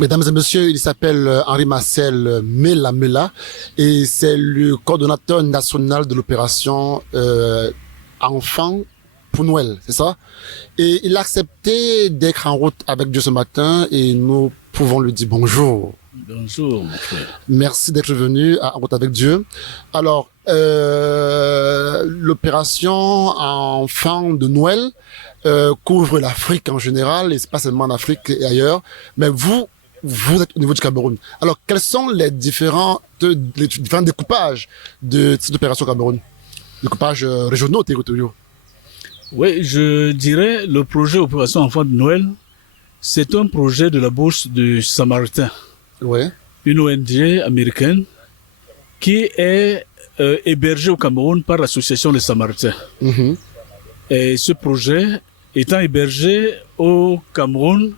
Mesdames et messieurs, il s'appelle Henri Marcel Mela Mela et c'est le coordonnateur national de l'opération Enfants pour Noël, c'est ça? Et il a accepté d'être en route avec Dieu ce matin et nous pouvons lui dire bonjour. Bonjour, mon frère. Merci d'être venu en route avec Dieu. Alors, l'opération Enfants de Noël couvre l'Afrique en général, et c'est pas seulement en Afrique et ailleurs, mais vous êtes au niveau du Cameroun. Alors, quels sont les différents découpages de cette opération Cameroun? Découpages régionaux, territoriaux? Oui, je dirais le projet Opération Enfants de Noël, c'est un projet de la Bourse du Samaritain, Ouais. une ONG américaine qui est hébergée au Cameroun par l'association Les Samaritains. Mhm. Et ce projet étant hébergé au Cameroun,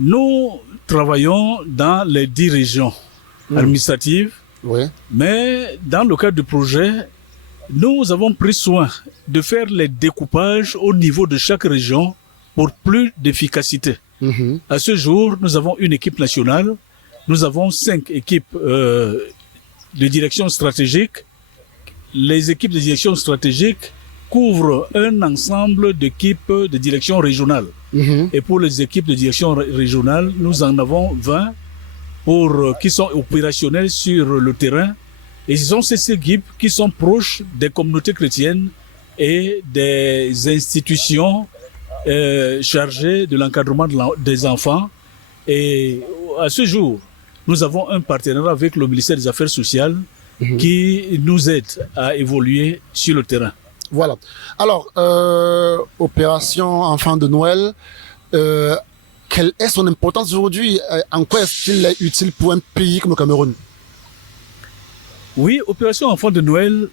nous travaillons dans les 10 régions administratives, Ouais. mais dans le cadre du projet, nous avons pris soin de faire les découpages au niveau de chaque région pour plus d'efficacité. Mhm. À ce jour, nous avons une équipe nationale, nous avons 5 équipes de direction stratégique. Les équipes de direction stratégique couvrent un ensemble d'équipes de direction régionale. Mhm. Et pour les équipes de direction régionale, nous en avons 20 qui sont opérationnelles sur le terrain. Et ce sont ces équipes qui sont proches des communautés chrétiennes et des institutions chargées de l'encadrement des enfants. Et à ce jour, nous avons un partenariat avec le ministère des Affaires sociales qui nous aide à évoluer sur le terrain. Voilà. Alors, opération Enfants de Noël, quelle est son importance aujourd'hui? En quoi est-ce qu'il est utile pour un pays comme le Cameroun? Oui, Opération Enfants de Noël,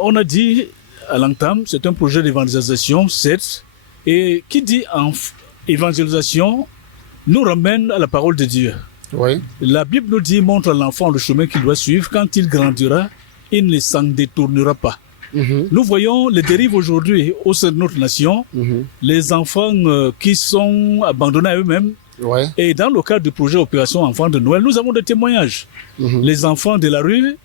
on a dit à l'entame, c'est un projet d'évangélisation, certes, et qui dit évangélisation nous ramène à la parole de Dieu. Oui. La Bible nous dit, montre à l'enfant le chemin qu'il doit suivre, quand il grandira, il ne s'en détournera pas. Mhm. Nous voyons les dérives aujourd'hui au sein de notre nation, les enfants qui sont abandonnés à eux-mêmes. Ouais. Et dans le cadre du projet Opération Enfants de Noël, nous avons des témoignages. Les enfants de la rue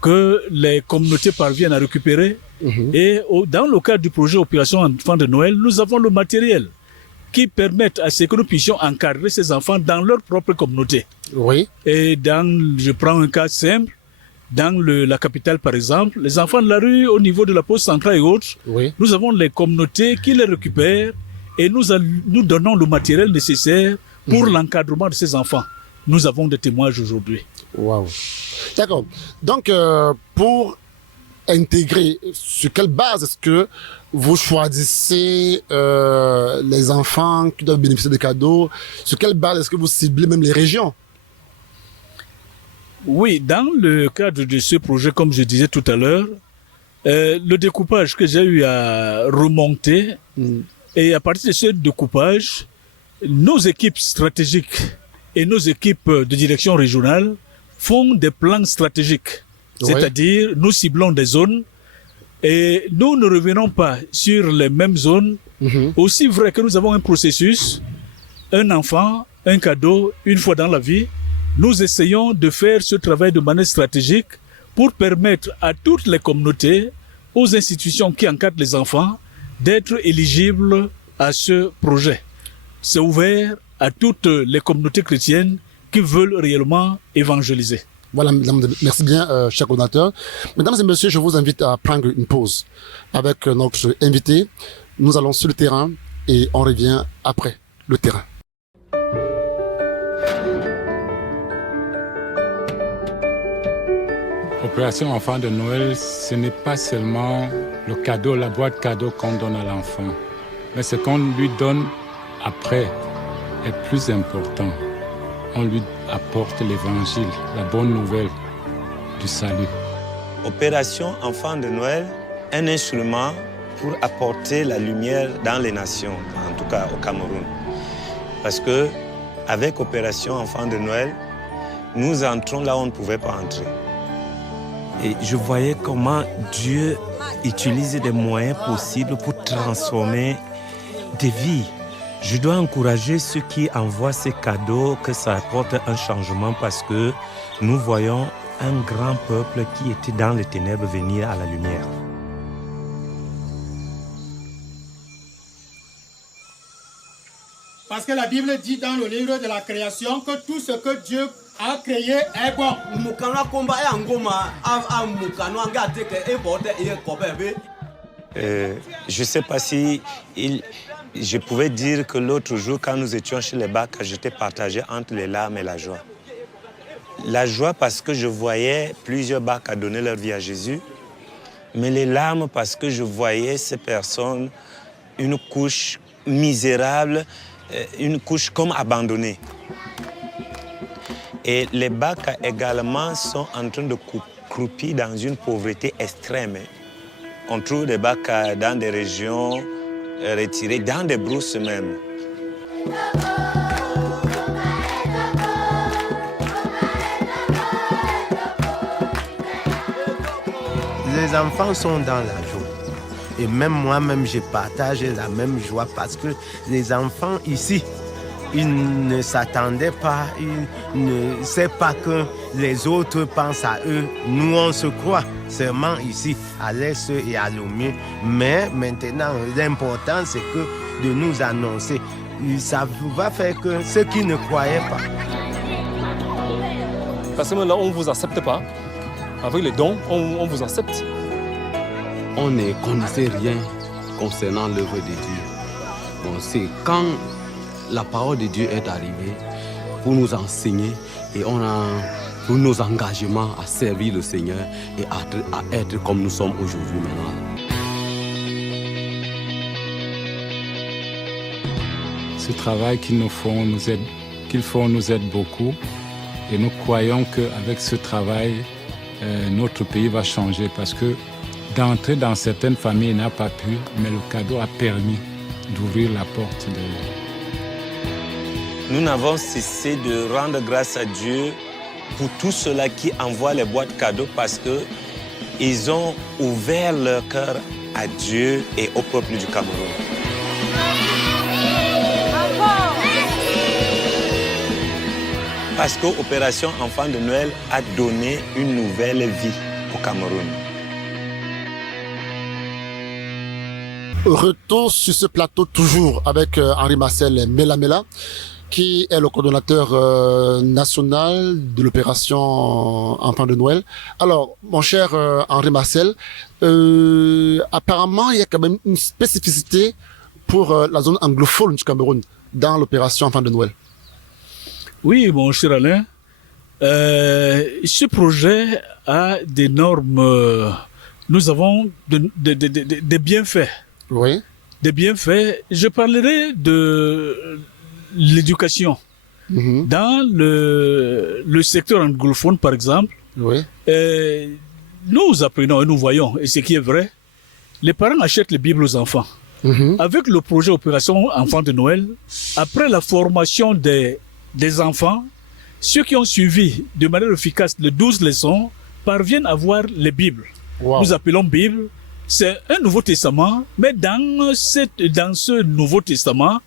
que les communautés parviennent à récupérer. Et dans le cadre du projet Opération Enfants de Noël, nous avons le matériel qui permet à ce que nous puissions encadrer ces enfants dans leur propre communauté. Oui. Et je prends un cas simple, dans la capitale par exemple, les enfants de la rue au niveau de la poste centrale et autres, Oui. nous avons les communautés qui les récupèrent et nous donnons le matériel nécessaire pour l'encadrement de ces enfants. Nous avons des témoignages aujourd'hui. Waouh. D'accord. Donc, pour intégrer, sur quelle base est-ce que vous choisissez les enfants qui doivent bénéficier des cadeaux? Sur quelle base est-ce que vous ciblez même les régions? Oui, dans le cadre de ce projet, comme je disais tout à l'heure, le découpage que j'ai eu à remonter, et à partir de ce découpage, nos équipes stratégiques et nos équipes de direction régionale font des plans stratégiques. Ouais. C'est-à-dire, nous ciblons des zones et nous ne revenons pas sur les mêmes zones. Aussi vrai que nous avons un processus, un enfant, un cadeau, une fois dans la vie, nous essayons de faire ce travail de manière stratégique pour permettre à toutes les communautés, aux institutions qui encadrent les enfants, d'être éligibles à ce projet. C'est ouvert à toutes les communautés chrétiennes qui veulent réellement évangéliser. Voilà, merci bien, cher coordinateur. Mesdames et messieurs, je vous invite à prendre une pause avec notre invité. Nous allons sur le terrain et on revient après le terrain. Opération Enfants de Noël, ce n'est pas seulement le cadeau, la boîte cadeau qu'on donne à l'enfant, mais ce qu'on lui donne après est plus important. On lui apporte l'évangile, la bonne nouvelle du salut. Opération Enfants de Noël, un instrument pour apporter la lumière dans les nations, en tout cas au Cameroun. Parce que avec Opération Enfants de Noël, nous entrons là où on ne pouvait pas entrer. Et je voyais comment Dieu utilise des moyens possibles pour transformer des vies. Je dois encourager ceux qui envoient ces cadeaux que ça apporte un changement parce que nous voyons un grand peuple qui était dans les ténèbres venir à la lumière. Parce que la Bible dit dans le livre de la création que tout ce que Dieu a créé est bon. Je ne sais pas si je pouvais dire que l'autre jour, quand nous étions chez les Bacs, j'étais partagé entre les larmes et la joie. La joie parce que je voyais plusieurs Bacs à donner leur vie à Jésus, mais les larmes parce que je voyais ces personnes, une couche misérable, une couche comme abandonnée. Et les Bacs également sont en train de croupir dans une pauvreté extrême. On trouve des Bacs dans des régions retirées, dans des brousses même. Les enfants sont dans la joie. Et même moi-même, je partage la même joie parce que les enfants ici, ils ne s'attendaient pas, ils ne savent pas que les autres pensent à eux. Nous, on se croit seulement ici, à l'est et à l'ouest. Mais maintenant, l'important, c'est que de nous annoncer. Ça va faire que ceux qui ne croyaient pas. Parce que là, on ne vous accepte pas. Avec les dons, on vous accepte. On ne connaissait rien concernant l'œuvre de Dieu. Bon, c'est quand la parole de Dieu est arrivée pour nous enseigner et on a pour nos engagements à servir le Seigneur et à être comme nous sommes aujourd'hui maintenant. Ce travail qu'ils font nous aide beaucoup et nous croyons qu'avec ce travail, notre pays va changer parce que d'entrer dans certaines familles n'a pas pu, mais le cadeau a permis d'ouvrir la porte. Nous n'avons cessé de rendre grâce à Dieu pour tous ceux-là qui envoient les boîtes cadeaux parce qu'ils ont ouvert leur cœur à Dieu et au peuple du Cameroun. Parce que l'opération Enfant de Noël a donné une nouvelle vie au Cameroun. Retour sur ce plateau toujours avec Henri Marcel Mela, qui est le coordonnateur national de l'opération Enfant de Noël. Alors, mon cher Henri Marcel, apparemment, il y a quand même une spécificité pour la zone anglophone du Cameroun dans l'opération Enfant de Noël. Oui, mon cher Alain, ce projet a d'énormes... nous avons des bienfaits. Oui. Des bienfaits. Je parlerai de l'éducation. Mm-hmm. Dans le secteur anglophone, par exemple, oui. Nous apprenons et nous voyons, et ce qui est vrai, les parents achètent les Bibles aux enfants. Mm-hmm. Avec le projet Opération Enfant de Noël, après la formation des enfants, ceux qui ont suivi de manière efficace les 12 leçons parviennent à voir les Bibles. Wow. Nous appelons Bible. C'est un Nouveau Testament, mais dans ce Nouveau Testament,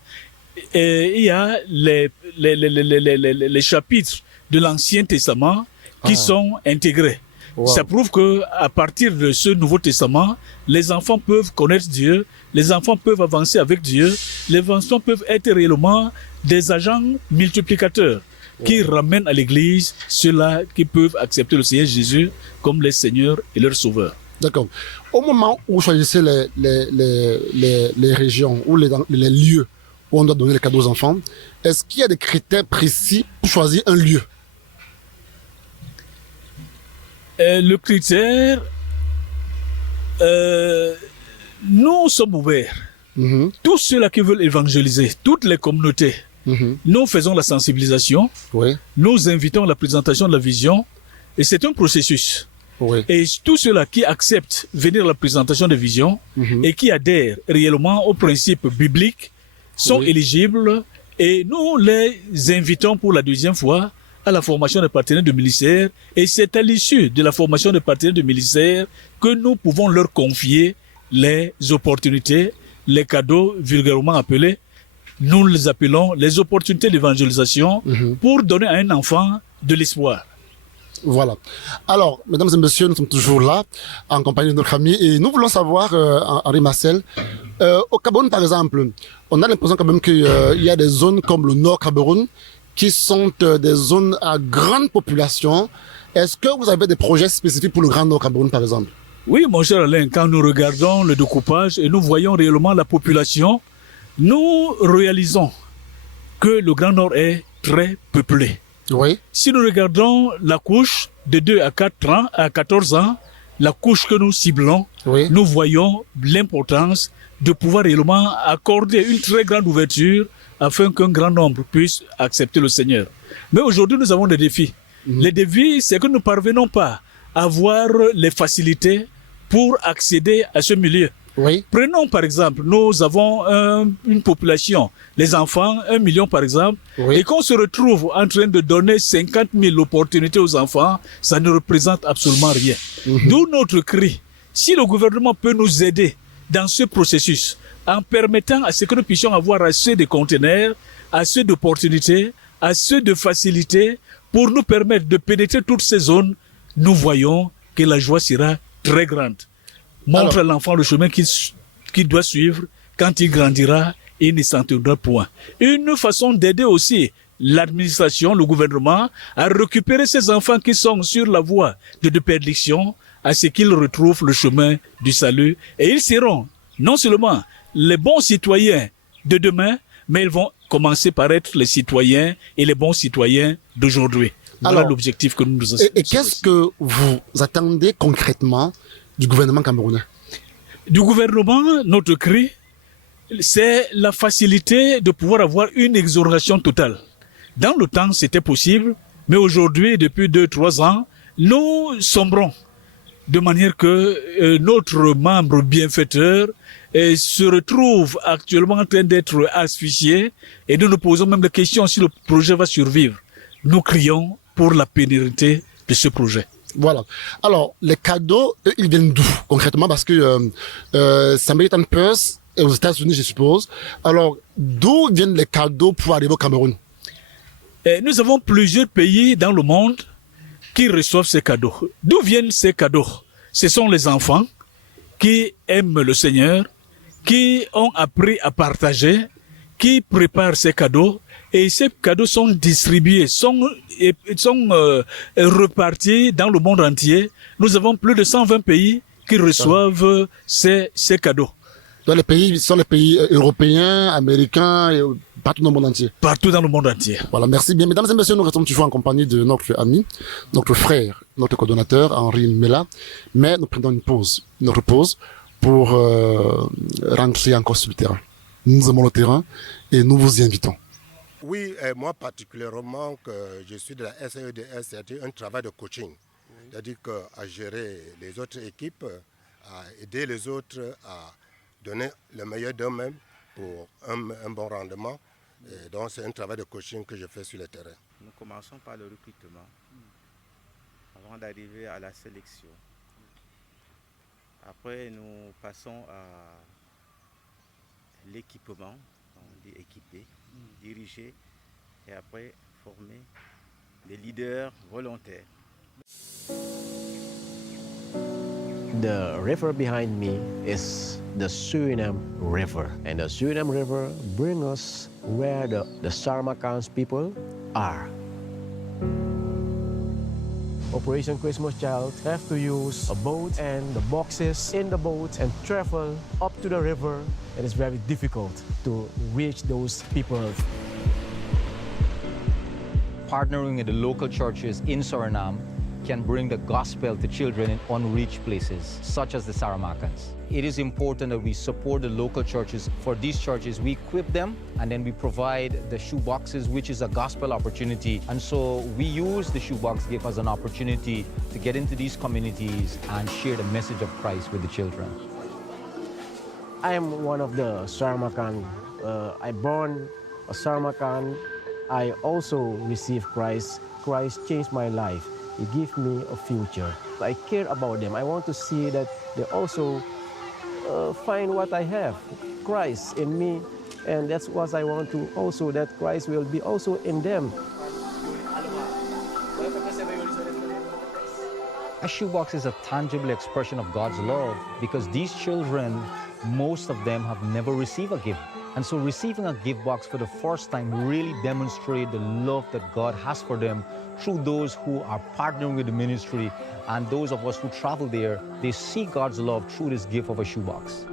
il y a les chapitres de l'Ancien Testament qui sont intégrés. Wow. Ça prouve que à partir de ce Nouveau Testament, les enfants peuvent connaître Dieu, les enfants peuvent avancer avec Dieu, les enfants peuvent être réellement des agents multiplicateurs qui ramènent à l'Église ceux-là qui peuvent accepter le Seigneur Jésus comme leur Seigneur et leur Sauveur. D'accord. Au moment où vous choisissez les régions ou les lieux où on doit donner les cadeaux aux enfants, est-ce qu'il y a des critères précis pour choisir un lieu? Le critère, nous sommes ouverts. Mm-hmm. Tous ceux-là qui veulent évangéliser, toutes les communautés, mm-hmm. nous faisons la sensibilisation, oui. Nous invitons à la présentation de la vision, et c'est un processus. Oui. Et tous ceux-là qui acceptent venir à la présentation de vision mm-hmm. et qui adhèrent réellement aux principes bibliques sont éligibles, et nous les invitons pour la deuxième fois à la formation des partenaires de ministère, et c'est à l'issue de la formation des partenaires de ministère que nous pouvons leur confier les opportunités, les cadeaux vulgairement appelés nous les appelons les opportunités d'évangélisation pour donner à un enfant de l'espoir. Voilà. Alors, mesdames et messieurs, nous sommes toujours là, en compagnie de notre ami, et nous voulons savoir, Henri Marcel, au Cameroun, par exemple, on a l'impression quand même qu'il y a des zones comme le Nord Cameroun, qui sont des zones à grande population. Est-ce que vous avez des projets spécifiques pour le Grand Nord Cameroun, par exemple? Oui, mon cher Alain, quand nous regardons le découpage et nous voyons réellement la population, nous réalisons que le Grand Nord est très peuplé. Oui. Si nous regardons la couche de 2 à 4 ans, à 14 ans, la couche que nous ciblons, Oui. nous voyons l'importance de pouvoir réellement accorder une très grande ouverture afin qu'un grand nombre puisse accepter le Seigneur. Mais aujourd'hui, nous avons des défis. Les défis, c'est que nous ne parvenons pas à avoir les facilités pour accéder à ce milieu. Oui. Prenons par exemple, nous avons une population, les enfants, 1 million par exemple, Oui. et qu'on se retrouve en train de donner 50 000 opportunités aux enfants, ça ne représente absolument rien. D'où notre cri. Si le gouvernement peut nous aider dans ce processus, en permettant à ce que nous puissions avoir assez de conteneurs, assez d'opportunités, assez de facilités, pour nous permettre de pénétrer toutes ces zones, nous voyons que la joie sera très grande. Montre à l'enfant le chemin qu'il doit suivre. Quand il grandira, il ne s'entendra point. Une façon d'aider aussi l'administration, le gouvernement, à récupérer ces enfants qui sont sur la voie de déperdition, à ce qu'ils retrouvent le chemin du salut. Et ils seront non seulement les bons citoyens de demain, mais ils vont commencer par être les citoyens et les bons citoyens d'aujourd'hui. Voilà l'objectif que nous nous avons. Et qu'est-ce que vous attendez concrètement du gouvernement camerounais? Du gouvernement, notre cri, c'est la facilité de pouvoir avoir une exonération totale. Dans le temps, c'était possible, mais aujourd'hui, depuis 2-3 ans, nous sombrons de manière que notre membre bienfaiteur se retrouve actuellement en train d'être asphyxié et nous nous posons même la question si le projet va survivre. Nous crions pour la pérennité de ce projet. Voilà. Alors, les cadeaux, ils viennent d'où concrètement? Parce que Samaritan Purse est aux États-Unis, je suppose. Alors, d'où viennent les cadeaux pour arriver au Cameroun? Nous avons plusieurs pays dans le monde qui reçoivent ces cadeaux. D'où viennent ces cadeaux? Ce sont les enfants qui aiment le Seigneur, qui ont appris à partager, qui préparent ces cadeaux. Et ces cadeaux sont distribués, sont repartis dans le monde entier. Nous avons plus de 120 pays qui reçoivent ces cadeaux. Donc les pays sont les pays européens, américains, et partout dans le monde entier. Partout dans le monde entier. Voilà, merci bien. Mesdames et messieurs, nous restons toujours en compagnie de notre ami, notre frère, notre coordonnateur, Henri Mela. Mais nous prenons une pause pour rentrer encore sur le terrain. Nous aimons le terrain et nous vous y invitons. Oui, moi particulièrement, que je suis de la SAEDS, c'est un travail de coaching. C'est-à-dire à gérer les autres équipes, à aider les autres à donner le meilleur d'eux-mêmes pour un bon rendement. Et donc c'est un travail de coaching que je fais sur le terrain. Nous commençons par le recrutement avant d'arriver à la sélection. Après, nous passons à l'équipement, on dit équiper, diriger et après former des leaders volontaires. The river behind me is the Suriname River. And the Suriname River brings us where the Saramacans people are. Operation Christmas Child have to use a boat and the boxes in the boat and travel up to the river. It is very difficult to reach those people. Partnering with the local churches in Suriname can bring the gospel to children in unreached places, such as the Saramacans. It is important that we support the local churches. For these churches, we equip them and then we provide the shoe boxes, which is a gospel opportunity. And so we use the shoebox gift as an opportunity to get into these communities and share the message of Christ with the children. I am one of the Saramacan. I born a Saramacan. I also received Christ. Christ changed my life. He gave me a future. I care about them. I want to see that they also find what I have, Christ in me, And that's what I want to also, that Christ will be also in them. A shoebox is a tangible expression of God's love because these children, most of them have never received a gift. And so receiving a gift box for the first time really demonstrates the love that God has for them through those who are partnering with the ministry, and those of us who travel there, they see God's love through this gift of a shoebox.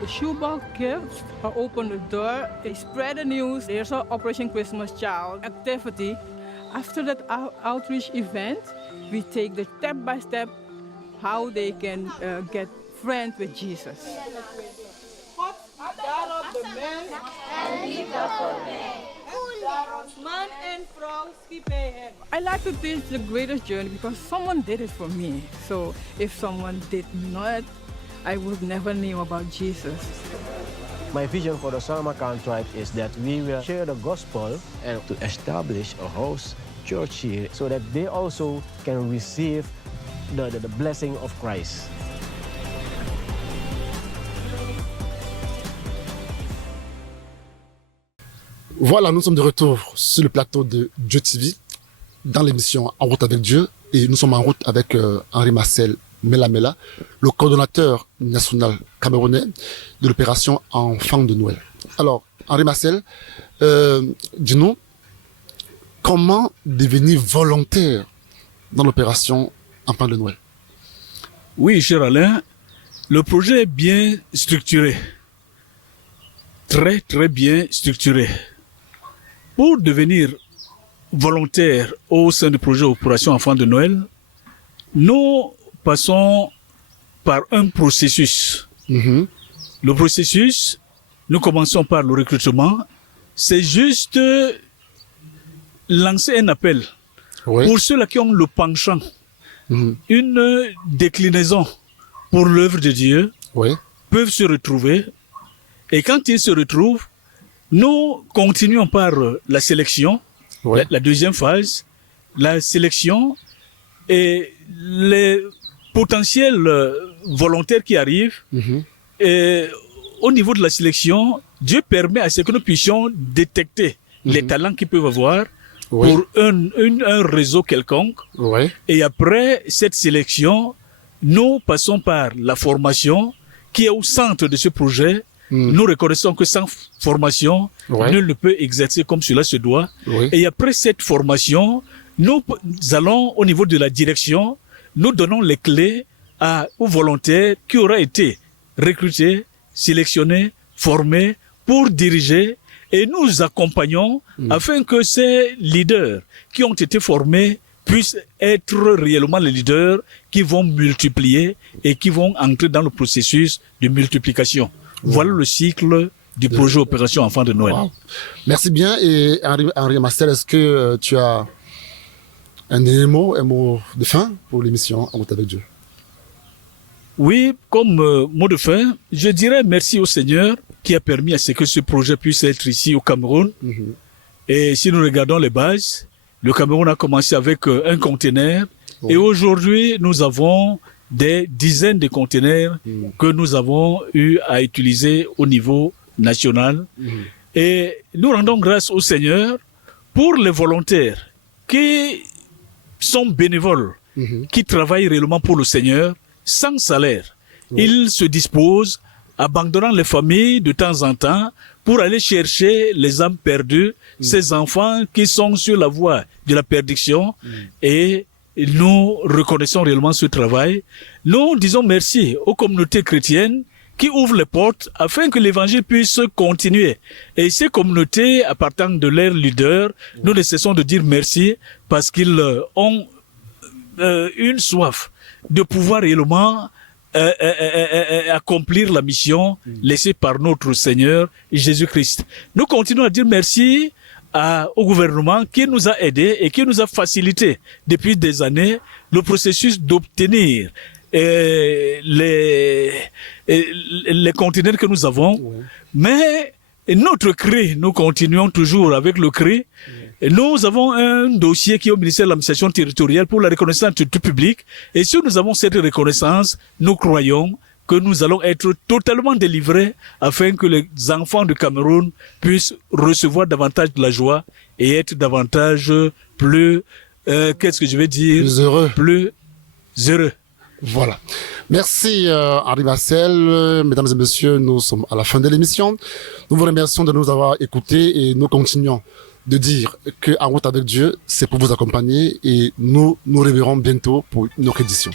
The shoebox gift, I open the door, they spread the news. There's an Operation Christmas Child activity. After that outreach event, we take the step-by-step how they can get friends with Jesus. I like to teach the greatest journey because someone did it for me. So if someone did not, I would never know about Jesus. My vision for the Saramakan tribe is that we will share the gospel and to establish a house church here so that they also can receive the blessing of Christ. Voilà, nous sommes de retour sur le plateau de Dieu TV, dans l'émission En route avec Dieu, et nous sommes en route avec Henri Marcel Melamela, le coordonnateur national camerounais de l'opération Enfants de Noël. Alors, Henri Marcel, dis-nous, comment devenir volontaire dans l'opération Enfants de Noël? Oui, cher Alain, le projet est bien structuré, très très bien structuré. Pour devenir volontaire au sein du projet Opération Enfants de Noël, nous passons par un processus. Le processus, nous commençons par le recrutement. C'est juste lancer un appel pour ceux-là qui ont le penchant, une déclinaison pour l'œuvre de Dieu, peuvent se retrouver. Et quand ils se retrouvent, nous continuons par la sélection, la deuxième phase, la sélection et les potentiels volontaires qui arrivent. Et au niveau de la sélection, Dieu permet à ce que nous puissions détecter les talents qu'ils peuvent avoir pour un réseau quelconque. Et après cette sélection, nous passons par la formation qui est au centre de ce projet. Nous reconnaissons que sans formation, nul ne peut exercer comme cela se doit. Et après cette formation, nous allons au niveau de la direction, nous donnons les clés aux volontaires qui auraient été recrutés, sélectionnés, formés pour diriger, et nous accompagnons afin que ces leaders qui ont été formés puissent être réellement les leaders qui vont multiplier et qui vont entrer dans le processus de multiplication. Voilà le cycle du projet Opération Enfants de Noël. Merci bien. Et Henri Marcel, est-ce que tu as un mot de fin pour l'émission En route avec Dieu? Oui, comme mot de fin, je dirais merci au Seigneur qui a permis à ce que ce projet puisse être ici au Cameroun. Et si nous regardons les bases, le Cameroun a commencé avec un conteneur et aujourd'hui nous avons des dizaines de conteneurs que nous avons eu à utiliser au niveau national. Et nous rendons grâce au Seigneur pour les volontaires qui sont bénévoles, qui travaillent réellement pour le Seigneur, sans salaire. Ils se disposent, abandonnant les familles de temps en temps, pour aller chercher les âmes perdues, ces enfants qui sont sur la voie de la perdition. Et nous reconnaissons réellement ce travail. Nous disons merci aux communautés chrétiennes qui ouvrent les portes afin que l'évangile puisse continuer. Et ces communautés, à partir de leurs leaders, nous ne cessons de dire merci parce qu'ils ont une soif de pouvoir réellement accomplir la mission laissée par notre Seigneur Jésus-Christ. Nous continuons à dire merci au gouvernement qui nous a aidés et qui nous a facilité depuis des années le processus d'obtenir les conteneurs que nous avons. Mais notre cri, nous continuons toujours avec le cri. Nous avons un dossier qui est au ministère de l'administration territoriale pour la reconnaissance du public. Et si nous avons cette reconnaissance, nous croyons que nous allons être totalement délivrés afin que les enfants du Cameroun puissent recevoir davantage de la joie et être davantage plus, qu'est-ce que je vais dire? Plus heureux. Voilà. Merci Henri Marcel. Mesdames et messieurs, nous sommes à la fin de l'émission. Nous vous remercions de nous avoir écoutés et nous continuons de dire que En route avec Dieu, c'est pour vous accompagner et nous nous reverrons bientôt pour une autre édition.